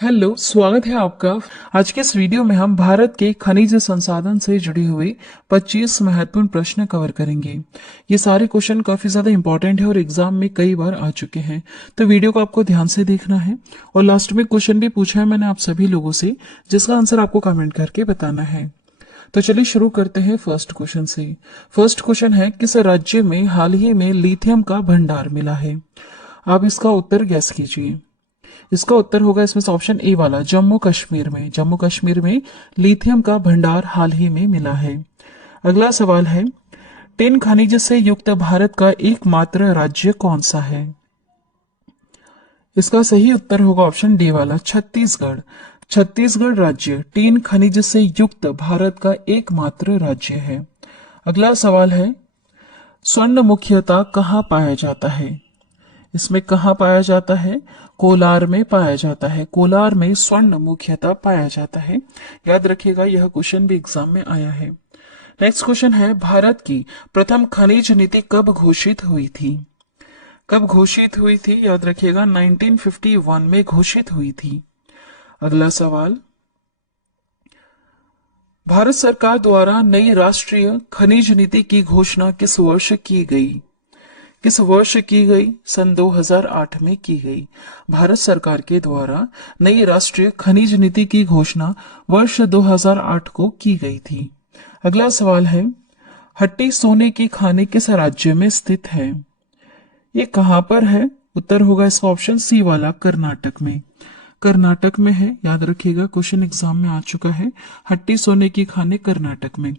Hello, स्वागत है आपका। आज के इस वीडियो में हम भारत के खनिज संसाधन से जुड़े हुए 25 महत्वपूर्ण प्रश्न कवर करेंगे। ये सारे क्वेश्चन काफी ज्यादा इंपॉर्टेंट है और एग्जाम में कई बार आ चुके हैं, तो वीडियो को आपको ध्यान से देखना है। और लास्ट में क्वेश्चन भी पूछा है मैंने आप सभी लोगों से, जिसका आंसर आपको कमेंट करके बताना है। तो चलिए शुरू करते हैं फर्स्ट क्वेश्चन से। फर्स्ट क्वेश्चन है, किस राज्य में हाल ही में लिथियम का भंडार मिला है? आप इसका उत्तर गैस कीजिए। इसका उत्तर होगा इसमें से ऑप्शन ए वाला, जम्मू कश्मीर में। जम्मू कश्मीर में लिथियम का भंडार हाल ही में मिला है। अगला सवाल है, टिन खनिज से युक्त भारत का एकमात्र राज्य कौन सा है? इसका सही उत्तर होगा ऑप्शन डी वाला, छत्तीसगढ़। छत्तीसगढ़ राज्य टिन खनिज से युक्त भारत का एकमात्र राज्य है। अगला सवाल है, स्वर्ण मुख्यतः कहाँ पाया जाता है? इसमें कहाँ पाया जाता है? कोलार में पाया जाता है। कोलार में स्वर्ण मुख्यतः पाया जाता है। याद रखिएगा, यह क्वेश्चन भी एग्जाम में आया है। नेक्स्ट क्वेश्चन है, भारत की प्रथम खनिज नीति कब घोषित हुई थी? कब घोषित हुई थी? याद रखिएगा 1951 में घोषित हुई थी। अगला सवाल, भारत सरकार द्वारा नई राष्ट्रीय खनिज नीति की घोषणा किस वर्ष की गई? किस वर्ष की गई? सन 2008 में की गई। भारत सरकार के द्वारा नई राष्ट्रीय खनिज नीति की घोषणा वर्ष 2008 को की गई थी। अगला सवाल है, हट्टी सोने की खानी किस राज्य में स्थित है? ये कहां पर है? उत्तर होगा इसका ऑप्शन सी वाला, कर्नाटक में। कर्नाटक में है, याद रखिएगा, क्वेश्चन एग्जाम में आ चुका है। हट्टी सोने की खाने कर्नाटक में।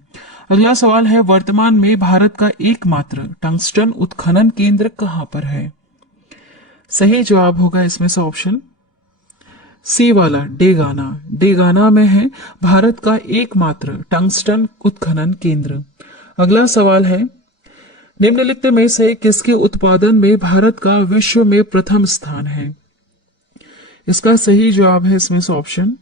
अगला सवाल है, वर्तमान में भारत का एकमात्र टंगस्टन उत्खनन केंद्र कहां पर है? सही जवाब होगा इसमें से ऑप्शन सी वाला, डेगाना। डेगाना में है भारत का एकमात्र टंगस्टन उत्खनन केंद्र। अगला सवाल है, निम्नलिखित में से किसके उत्पादन में भारत का विश्व में प्रथम स्थान है? इसका सही जवाब है इसमें से ऑप्शन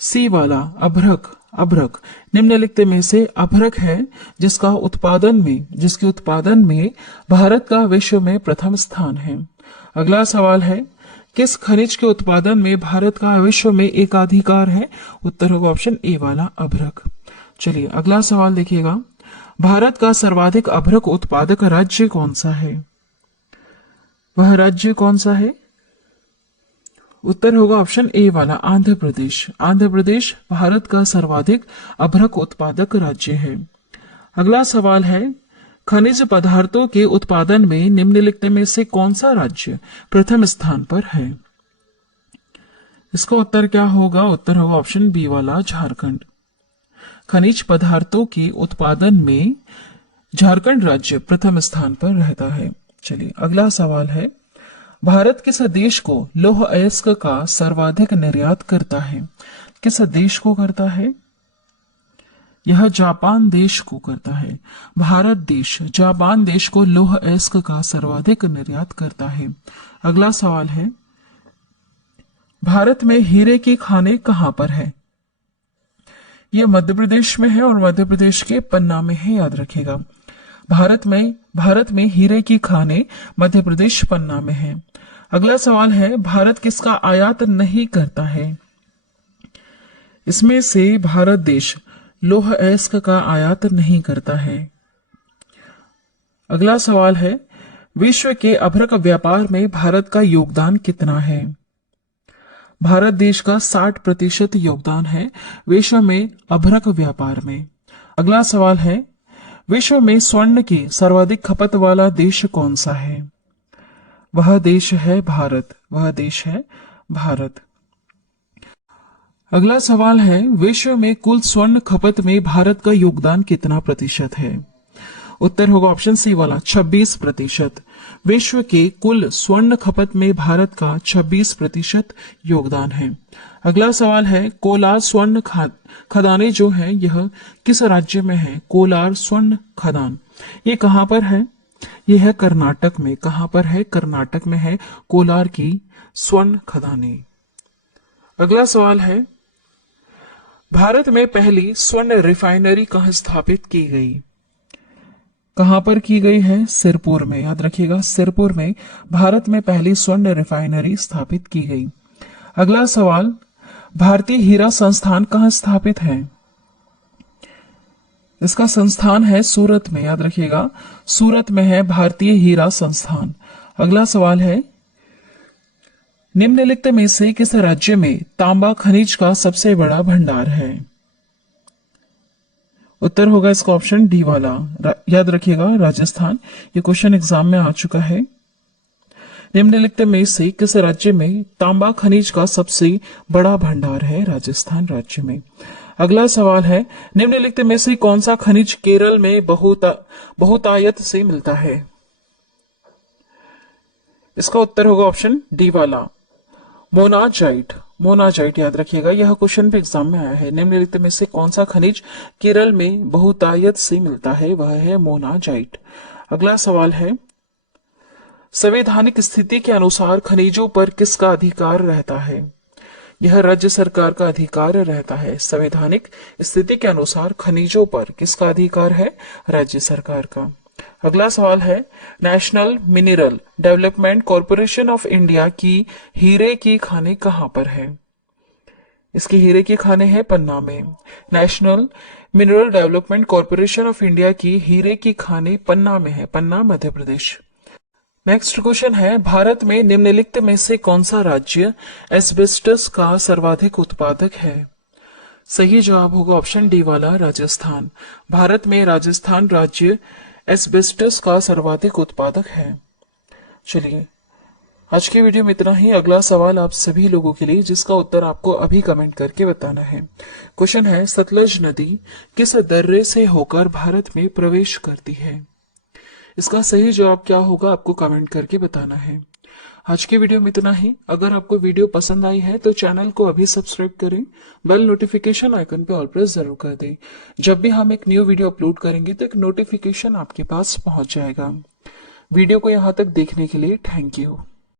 सी वाला, अभ्रक। अभ्रक निम्नलिखित में से अभ्रक है जिसके उत्पादन में भारत का विश्व में प्रथम स्थान है। अगला सवाल है, किस खनिज के उत्पादन में भारत का विश्व में एकाधिकार है? उत्तर होगा ऑप्शन ए वाला, अभ्रक। चलिए अगला सवाल देखिएगा, भारत का सर्वाधिक अभ्रक उत्पादक राज्य कौन सा है? वह राज्य कौन सा है? उत्तर होगा ऑप्शन ए वाला, आंध्र प्रदेश। आंध्र प्रदेश भारत का सर्वाधिक अभ्रक उत्पादक राज्य है। अगला सवाल है, खनिज पदार्थों के उत्पादन में निम्नलिखित में से कौन सा राज्य प्रथम स्थान पर है? इसका उत्तर क्या होगा? उत्तर होगा ऑप्शन बी वाला, झारखंड। खनिज पदार्थों के उत्पादन में झारखंड राज्य प्रथम स्थान पर रहता है। चलिए अगला सवाल है, भारत किस देश को लौह अयस्क का सर्वाधिक निर्यात करता है? किस देश को करता है? यह जापान देश को करता है। भारत देश जापान देश को लौह अयस्क का सर्वाधिक निर्यात करता है। अगला सवाल है, भारत में हीरे की खानें कहां पर है? यह मध्य प्रदेश में है और मध्य प्रदेश के पन्ना में है, याद रखिएगा। भारत में हीरे की खानें मध्य प्रदेश पन्ना में है। अगला सवाल है, भारत किसका आयात नहीं करता है? इसमें से भारत देश लौह अयस्क का आयात नहीं करता है। अगला सवाल है, विश्व के अभ्रक व्यापार में भारत का योगदान कितना है? भारत देश का 60% योगदान है विश्व में अभ्रक व्यापार में। अगला सवाल है, विश्व में स्वर्ण की सर्वाधिक खपत वाला देश कौन सा है? वह देश है भारत। वह देश है भारत। अगला सवाल है, विश्व में कुल स्वर्ण खपत में भारत का योगदान कितना प्रतिशत है? उत्तर होगा ऑप्शन सी वाला, 26%। विश्व के कुल स्वर्ण खपत में भारत का 26% योगदान है। अगला सवाल है, कोलार स्वर्ण खदानें जो है यह किस राज्य में है? कोलार स्वर्ण खदान ये कहां पर है? यह है कर्नाटक में। कहां पर है? कर्नाटक में है कोलार की स्वर्ण खदानें। अगला सवाल है, भारत में पहली स्वर्ण रिफाइनरी कहां स्थापित की गई? कहां पर की गई है? सिरपुर में। याद रखिएगा, सिरपुर में भारत में पहली स्वर्ण रिफाइनरी स्थापित की गई। अगला सवाल, भारतीय हीरा संस्थान कहाँ स्थापित है? इसका संस्थान है सूरत में, याद रखिएगा, सूरत में है भारतीय हीरा संस्थान। अगला सवाल है, निम्नलिखित में से किस राज्य में तांबा खनिज का सबसे बड़ा भंडार है? उत्तर होगा इसका ऑप्शन डी वाला, याद रखिएगा, राजस्थान। ये क्वेश्चन एग्जाम में आ चुका है। निम्नलिखित में से किस राज्य में तांबा खनिज का सबसे बड़ा भंडार है? राजस्थान राज्य में। अगला सवाल है, निम्नलिखित में से कौन सा खनिज केरल में बहुतायत से मिलता है? इसका उत्तर होगा ऑप्शन डी वाला, मोनाजाइट। मोनाजाइट, याद रखिएगा, यह क्वेश्चन भी एग्जाम में आया है। निम्नलिखित में से कौन सा खनिज केरल में बहुतायत से मिलता है? वह है मोनाजाइट। अगला सवाल है, संवैधानिक स्थिति के अनुसार खनिजों पर किसका अधिकार रहता है? यह राज्य सरकार का अधिकार रहता है। संवैधानिक स्थिति के अनुसार खनिजों पर किसका अधिकार है? राज्य सरकार का। अगला सवाल है, national mineral development corporation of India की हीरे की खाने कहां पर है? इसकी हीरे की खाने हैं पन्ना में। National mineral development corporation of India की हीरे की खाने पन्ना में है, पन्ना मध्य प्रदेश। नेक्स्ट क्वेश्चन है, भारत में निम्नलिखित में से कौन सा राज्य एस्बेस्टस का सर्वाधिक उत्पादक है? सही जवाब होगा ऑप्शन डी वाला, राजस्थान। भारत में राजस्थान राज्य एस्बेस्टस का सर्वाधिक उत्पादक है। चलिए, आज की वीडियो में इतना ही। अगला सवाल आप सभी लोगों के लिए, जिसका उत्तर आपको अभी कमेंट करके बताना है। क्वेश्चन है, सतलज नदी किस दर्रे से होकर भारत में प्रवेश करती है? इसका सही जवाब क्या होगा आपको कमेंट करके बताना है। आज की वीडियो में इतना ही। अगर आपको वीडियो पसंद आई है तो चैनल को अभी सब्सक्राइब करें, बेल नोटिफिकेशन आइकन पे ऑल प्रेस जरूर कर दें। जब भी हम एक न्यू वीडियो अपलोड करेंगे तो एक नोटिफिकेशन आपके पास पहुंच जाएगा। वीडियो को यहाँ तक देखने के लिए थैंक यू।